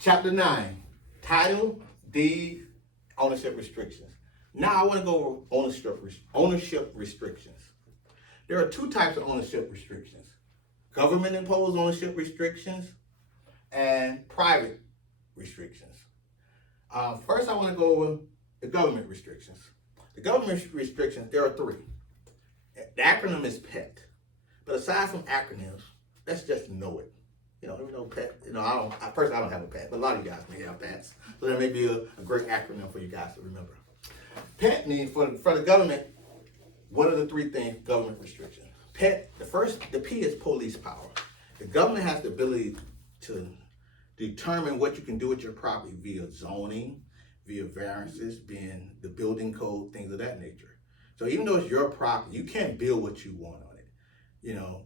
Chapter 9, title, deed, ownership restrictions. Now I want to go over ownership restrictions. There are two types of ownership restrictions: government imposed ownership restrictions and private restrictions. First, I want to go over the government restrictions. The government restrictions, there are three. The acronym is PET. But aside from acronyms, let's just know it. PET. I don't have a pet, but a lot of you guys may have pets. So that may be a great acronym for you guys to remember. PET means for the government, what are the three things government restrictions? PET, the P is police power. The government has the ability to determine what you can do with your property via zoning, via variances, being the building code, things of that nature. So even though it's your property, you can't build what you want on it.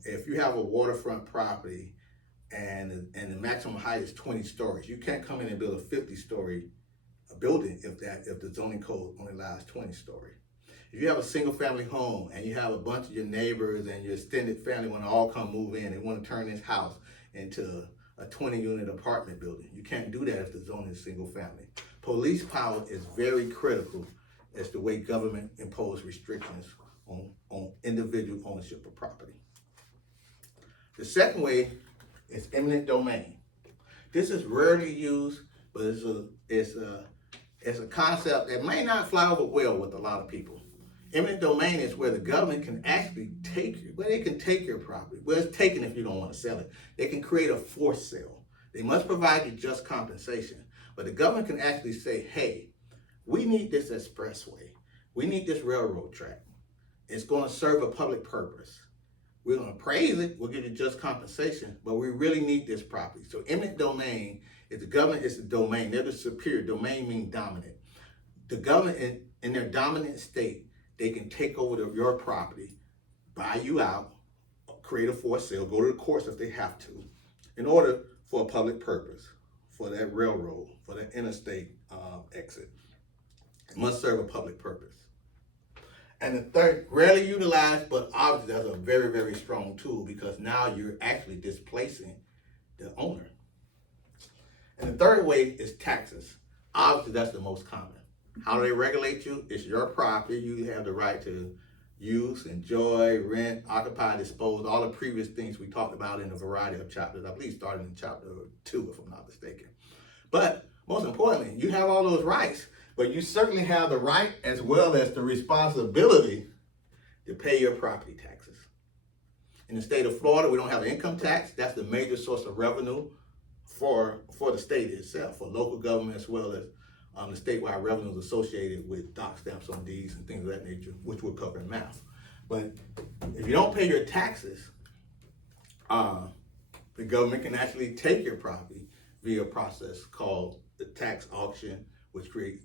If you have a waterfront property and the maximum height is 20 stories, you can't come in and build a 50-story building if the zoning code only allows 20 stories. If you have a single family home and you have a bunch of your neighbors and your extended family want to all come move in and want to turn this house into a 20-unit apartment building, you can't do that if the zone is single family. Police power is very critical as the way government impose restrictions on individual ownership of property. The second way is eminent domain. This is rarely used, but it's a concept that may not fly over well with a lot of people. Eminent domain is where the government can actually take your property. Well, it's taken if you don't want to sell it. They can create a forced sale. They must provide you just compensation. But the government can actually say, hey, we need this expressway. We need this railroad track. It's going to serve a public purpose. We're going to praise it. We'll give you just compensation, but we really need this property. So eminent domain is the government is the domain. They're the superior. Domain means dominant. The government in their dominant state, they can take over your property, buy you out, create a forced sale, go to the courts if they have to, in order for a public purpose, for that railroad, for that interstate exit. It must serve a public purpose. And the third, rarely utilized, but obviously that's a very, very strong tool because now you're actually displacing the owner. And the third way is taxes. Obviously that's the most common. How do they regulate you? It's your property. You have the right to use, enjoy, rent, occupy, dispose, all the previous things we talked about in a variety of chapters. I believe starting in chapter 2, if I'm not mistaken. But most importantly, you have all those rights, but you certainly have the right as well as the responsibility to pay your property taxes. In the state of Florida, we don't have an income tax. That's the major source of revenue for the state itself, for local government as well as the statewide revenues associated with dock stamps on deeds and things of that nature, which we'll cover in math. But if you don't pay your taxes, the government can actually take your property via a process called the tax auction,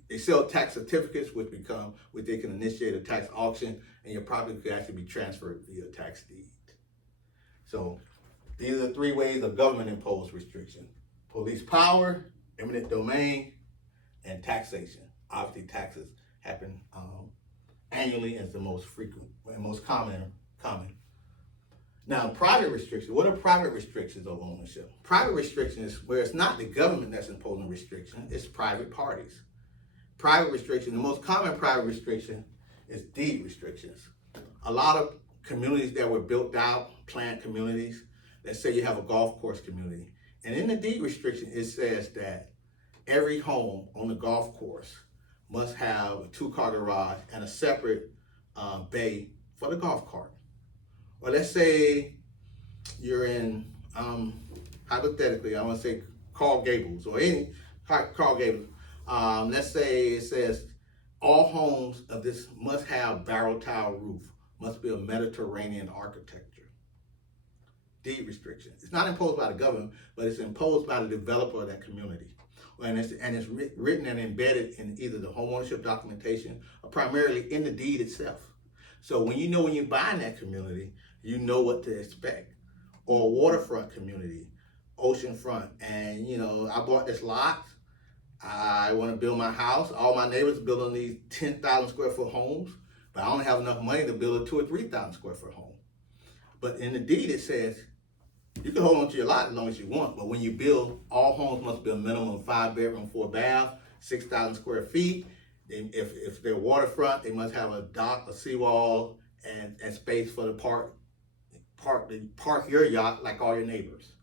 they sell tax certificates, which they can initiate a tax auction, and your property could actually be transferred via a tax deed. So these are the three ways of government imposed restriction: police power, eminent domain, and taxation. Obviously, taxes happen annually as the most frequent and most common. Now, private restrictions. What are private restrictions of ownership? Private restriction is where it's not the government that's imposing restriction, it's private parties. Private restriction, the most common private restriction is deed restrictions. A lot of communities that were built out, planned communities, let's say you have a golf course community, and in the deed restriction, it says that every home on the golf course must have a 2-car garage and a separate bay for the golf cart. Or let's say you're in, hypothetically, I want to say Carl Gables or any Carl Gables. Let's say it says all homes of this must have barrel tile roof, must be a Mediterranean architecture. Deed restriction. It's not imposed by the government, but it's imposed by the developer of that community. And it's written and embedded in either the homeownership documentation or primarily in the deed itself. So when you're buying that community, you know what to expect. Or a waterfront community, oceanfront, and I bought this lot. I want to build my house. All my neighbors are building these 10,000 square foot homes, but I only have enough money to build a 2,000 or 3,000 square foot home. But in the deed it says You can hold on to your lot as long as you want, but when you build, all homes must be a minimum of 5 bedroom, 4 bath, 6,000 square feet. If they're waterfront, they must have a dock, a seawall, and space for the park your yacht like all your neighbors.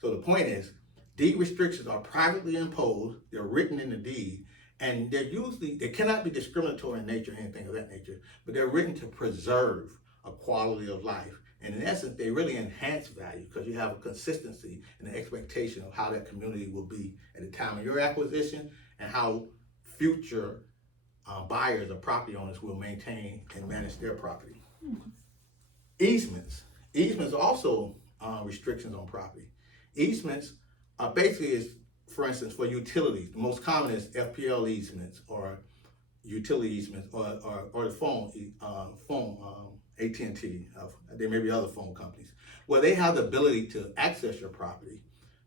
So the point is, deed restrictions are privately imposed, they're written in the deed, and they cannot be discriminatory in nature or anything of that nature, but they're written to preserve a quality of life. And in essence, they really enhance value because you have a consistency and an expectation of how that community will be at the time of your acquisition and how future buyers or property owners will maintain and manage their property. Easements. Easements also restrictions on property. Easements are basically, for instance, for utilities. The most common is FPL easements or utility easements or the phone AT&T. There may be other phone companies where they have the ability to access your property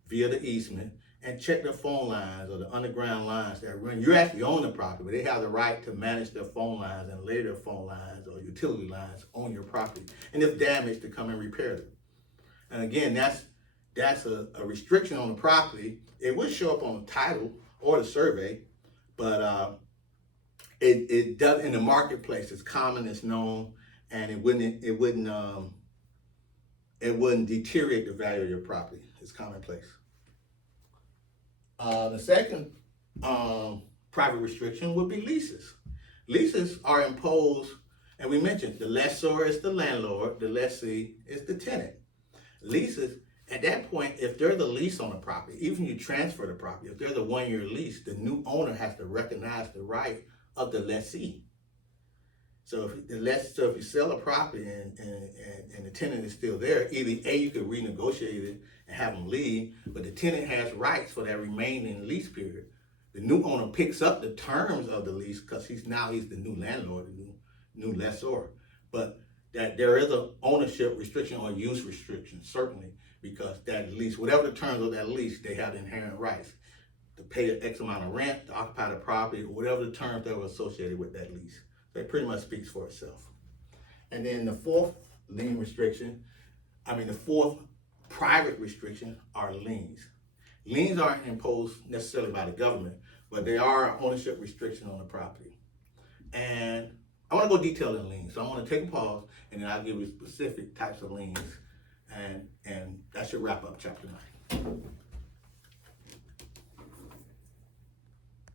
via the easement and check their phone lines or the underground lines that run. You actually own the property, but they have the right to manage their phone lines and lay their phone lines or utility lines on your property. And if damaged, to come and repair them. And again, that's a restriction on the property. It would show up on the title or the survey, but it does in the marketplace. It's common, it's known, and it wouldn't deteriorate the value of your property. It's commonplace. The second private restriction would be leases. Leases are imposed, and we mentioned the lessor is the landlord, the lessee is the tenant. Leases, at that point, if they're the lease on the property, even you transfer the property, if they're the 1 year lease, the new owner has to recognize the right of the lessee. So if you sell a property and the tenant is still there, either A, you could renegotiate it and have them leave, but the tenant has rights for that remaining lease period. The new owner picks up the terms of the lease because he's the new landlord, the new lessor. But that there is an ownership restriction or use restriction, certainly, because that lease, whatever the terms of that lease, they have inherent rights to pay an X amount of rent, to occupy the property, or whatever the terms that were associated with that lease. So it pretty much speaks for itself. And then the fourth private restriction are liens. Liens aren't imposed necessarily by the government, but they are an ownership restriction on the property. And I want to go detail in liens. So I want to take a pause and then I'll give you specific types of liens. And that should wrap up chapter 9.